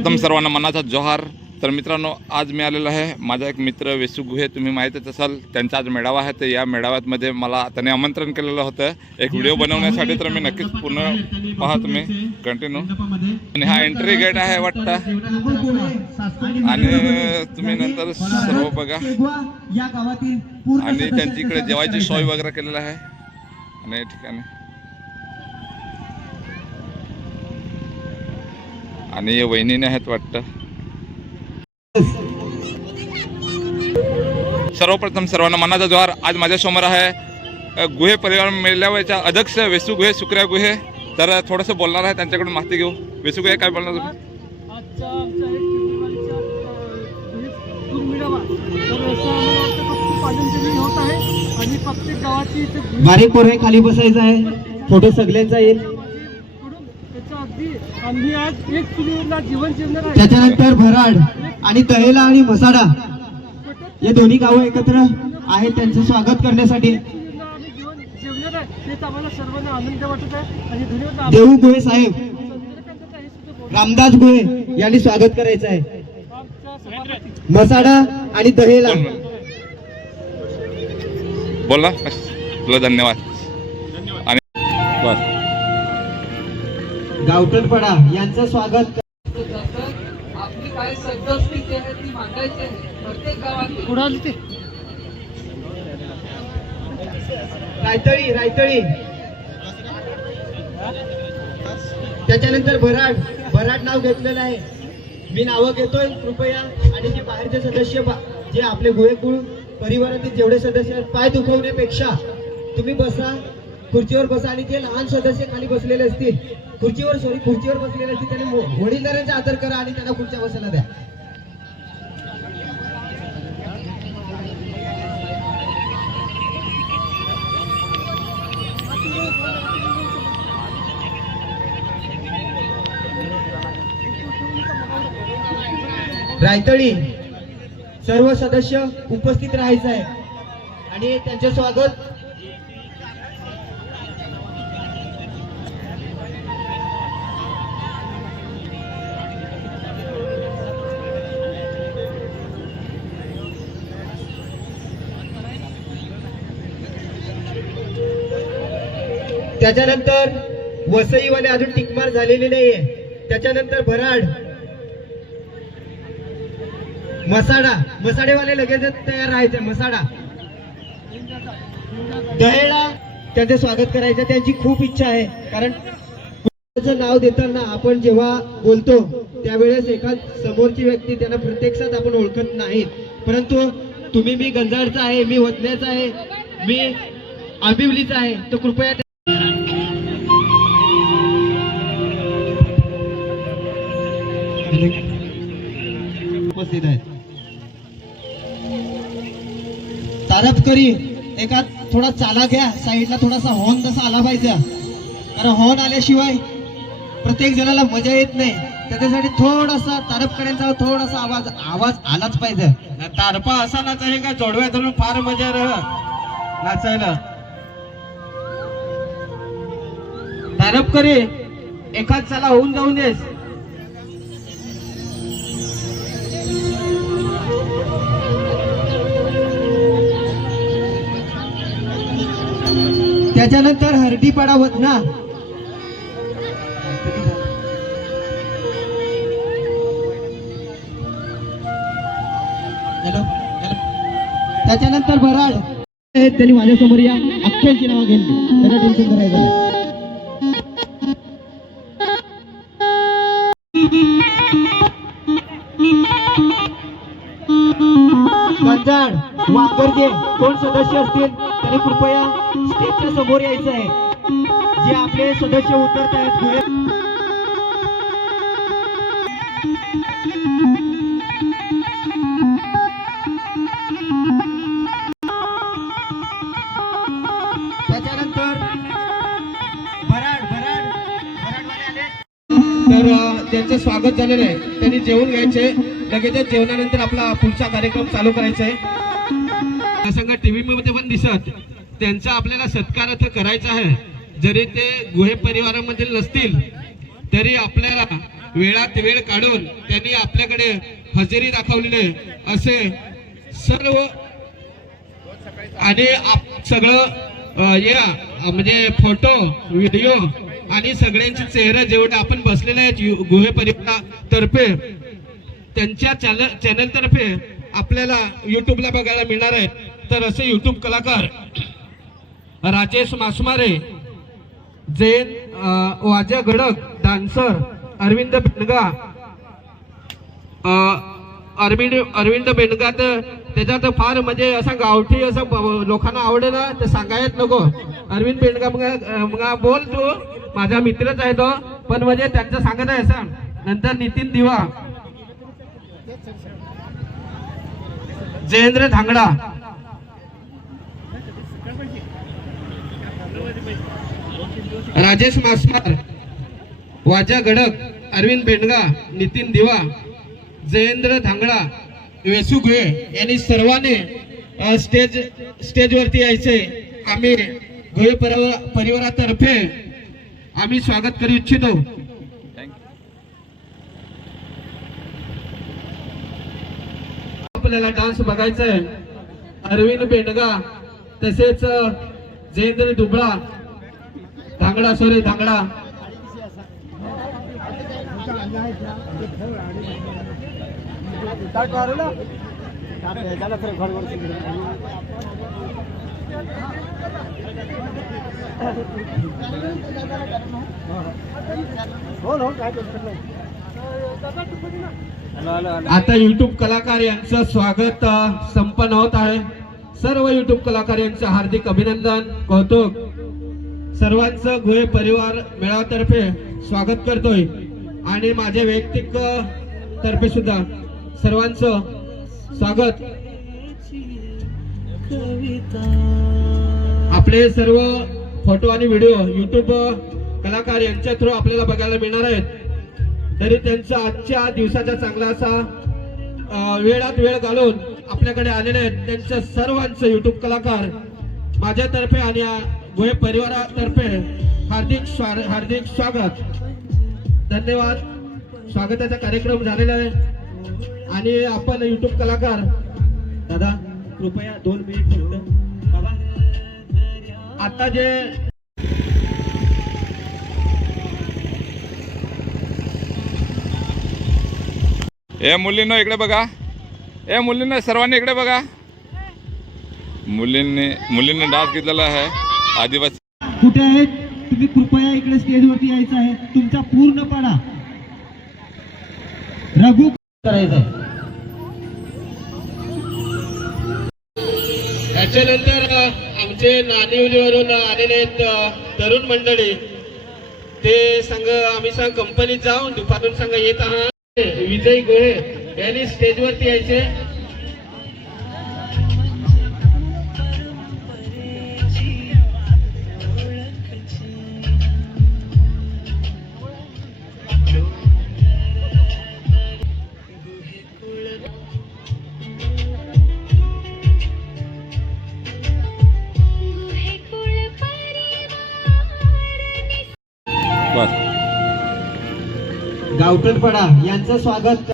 प्रथम सर्वांना मनाचा जोहार. तर मित्रांनो आज मी आलेलो आहे माझा एक मित्र वेसू गुहे तुम्ही माहीतच असाल त्यांचा आज मेळावा आहे. तर या मेळाव्यामध्ये मला त्याने आमंत्रण केलेलं होतं. एक व्हिडिओ बनवण्यासाठी तर मी नक्कीच पुन्हा पहा तुम्ही. कंटिन्यू आणि हा एंट्री गेट आहे वाटतं. आणि तुम्ही नंतर सर्व बघा. पूर्ण आणि त्यांची इकडे जेवायची सोय वगैरे केलेलं आहे. आणि या ठिकाणी. आणि वहिनीने आहेत वाटतं. सर्वप्रथम सर्वांना मनाचा जोहार. आज माझ्यासमोर आहे अ, गुहे परिवार मेळाव्याच्या अध्यक्ष वेसू गुहे सुक्रिया गुहे. तर थोडंसं बोलणार आहे त्यांच्याकडून माहिती घेऊ. वेसू गुहे काय बोलणार तुम्ही? आहे. बारीक पोरं खाली बसायचं आहे. फोटो सगळ्यांचा येईल पडून त्याचं अगदी आम्ही आज एक चुलीवरला जीवन जिवणार आहे त्याच्यानंतर भराड आणि तळेला आणि मसाडा हे दोन्ही गावं एकत्र आहेत त्यांचं स्वागत करण्यासाठी. देऊ गोहे साहेब. हे रामदास गोहे यांनी स्वागत करायचं आहे. मसाडा आणि दहेला. बोल- बोला तुला धन्यवाद. गावठणपडा यांचं स्वागत आपली काय सद्यस्थिती आहे ती मांडायची आहे. प्रत्येक गावात ते? रायतळी रायतळी. त्याच्यानंतर भराड. भराड नाव घेतलेलं आहे. मी नावं घेतोय कृपया. आणि जे बाहेरचे सदस्य बा- जे आपले गोळेकुळ परिवारातील जेवढे सदस्य आहेत पाय दुखवण्यापेक्षा तुम्ही बसा. खुर्चीवर बसा आणि जे लहान सदस्य खाली बसलेले असतील. खुर्चीवर सॉरी खुर्चीवर बसलेला की त्यांनी मो- वडीलधाऱ्यांचा आदर करा आणि त्यांना खुर्च्या बसायला द्या. रायतळी सर्व सदस्य उपस्थित राहायचं आहे. आणि त्यांचे स्वागत त्याच्यानंतर वसईवाले अजून टिकमार झालेले नाहीये. त्याच्यानंतर भराड. मसाडा. मसाडेवाले लगेच तयार राहायचे मसाडा. दहेडा त्यांचे स्वागत करायचं त्यांची खूप इच्छा आहे. कारण नाव देताना आपण जेव्हा बोलतो त्यावेळेस एखाद समोरची व्यक्ती त्यांना प्रत्यक्षात आपण ओळखत नाहीत. परंतु तुम्ही मी गंजाडचा आहे मी वतल्याचा आहे मी आंबिवलीचा आहे तर कृपया उपस्थित आहेत तारपकरी एका थोडा चाला घ्या साईडला थोडासा हॉर्न जसा आला पाहिजे. कारण हॉर्न आल्याशिवाय प्रत्येक जणाला मजा येत नाही. त्याच्यासाठी थोडासा तारपकऱ्यांचा थोडासा आवाज आवाज आलाच पाहिजे. तारपा असा नाच आहे का जोडव्या धरून फार मजा रह? नाचायला तारपकरी एखाद चला होऊन जाऊन देस त्याच्यानंतर हरडीपाडा पडावत ना. त्याच्यानंतर बराड त्यांनी माझ्यासमोर या. अख्ख्यांची नावं घेतली त्याला टेन्शन करायचं नाही. कोण सदस्य असतील? तर कृपया स्टेजच्या समोर यायचं आहे. जे आपले सदस्य उतरत आहेत त्याच्यानंतर भराड भराड तर त्यांचं स्वागत झालेलं आहे त्यांनी जेवून घ्यायचे. लगेचच जेवणानंतर आपला पुढचा कार्यक्रम चालू करायचा आहे. संघ टीव्ही मध्ये पण दिसत. त्यांचा आपल्याला सत्कार करायचा आहे. जरी ते गुहे परिवारामधील नसतील तरी आपल्याला वेळात वेळ काढून त्यांनी आपल्याकडे हजेरी दाखवलेले असे सर्व आणि आप- सगळं या म्हणजे फोटो व्हिडिओ आणि सगळ्यांचे चेहरे जेवढे आपण बसलेले आहेत गुहे परिवारातर्फे त्यांच्या चॅनल चॅनलतर्फे आपल्याला युट्यूबला बघायला मिळणार आहेत तर असे युट्यूब कलाकार राजेश मासमारे जैन वाजा गडक डान्सर अरविंद बेंडगा अरविंद अरविंद बेंडगा तर त्याच्यात फार म्हणजे असं गावठी असं लोकांना आवडेल ना ते सांगायच नको. अरविंद बेंडगा मग बोल तू. माझा मित्रच आहे तो. पण म्हणजे त्यांचं सांगत आहे असं. नंतर नितीन दिवा. जयेंद्र धांगडा. राजेश मासमार वाजा गडक अरविंद बेंडगा नितीन दिवा जयेंद्र धांगडा वेसू गुहे यांनी सर्वांनी स्टेज स्टेजवरती यायचे. आम्ही गुहे परिवारातर्फे आम्ही स्वागत करू इच्छितो. आपल्याला डान्स बघायचा आहे अरविंद बेंडगा तसेच जयंतरी दुबळा. धांगडा सॉरी धांगडा. आता युट्यूब कलाकार यांचं स्वागत संपन्न होत आहे. सर्व युट्यूब कलाकार यांचं हार्दिक अभिनंदन कौतुक. सर्वांचं गुहे परिवार मेळाव्यातर्फे स्वागत करतोय. आणि माझ्या वैयक्तिक तर्फे सुद्धा सर्वांचं स्वागत. आपले सर्व फोटो आणि व्हिडिओ युट्यूब कलाकार यांच्या थ्रू आपल्याला बघायला मिळणार आहेत. तरी त्यांचा आजच्या दिवसाचा चांगला असा वेळात वेळ घालून आपल्याकडे आलेले आहेत त्यांच्या सर्वांचं युट्यूब कलाकार माझ्यातर्फे आणि या गोहे परिवारातर्फे हार्दिक स्वा- हार्दिक स्वागत. धन्यवाद. स्वागताचा कार्यक्रम झालेला आहे. आणि आपण युट्यूब कलाकार. दादा कृपया दोन मिनिट फक्त बाबा आता जे ए मुलींना इकडे बघा. ए मुलींनो सर्वांनी इकडे बघा. मुलींनी मुलींनी डान्स घेतलेला आहे. आदिवासी कुठे आहेत? तुम्ही कृपया इकडे स्टेजवरती यायचं आहे. तुमचा पूर्ण पाडा रघु करायचा त्याच्यानंतर आमचे नानिवलीवरून आलेले तरुण मंडळी. ते संघ आम्ही संघ कंपनीत जाऊन दुपारून संघ येत आहात. विजय गोहे. यांनी स्टेजवरती यायचे. बस गावठणपाडा यांचं स्वागत.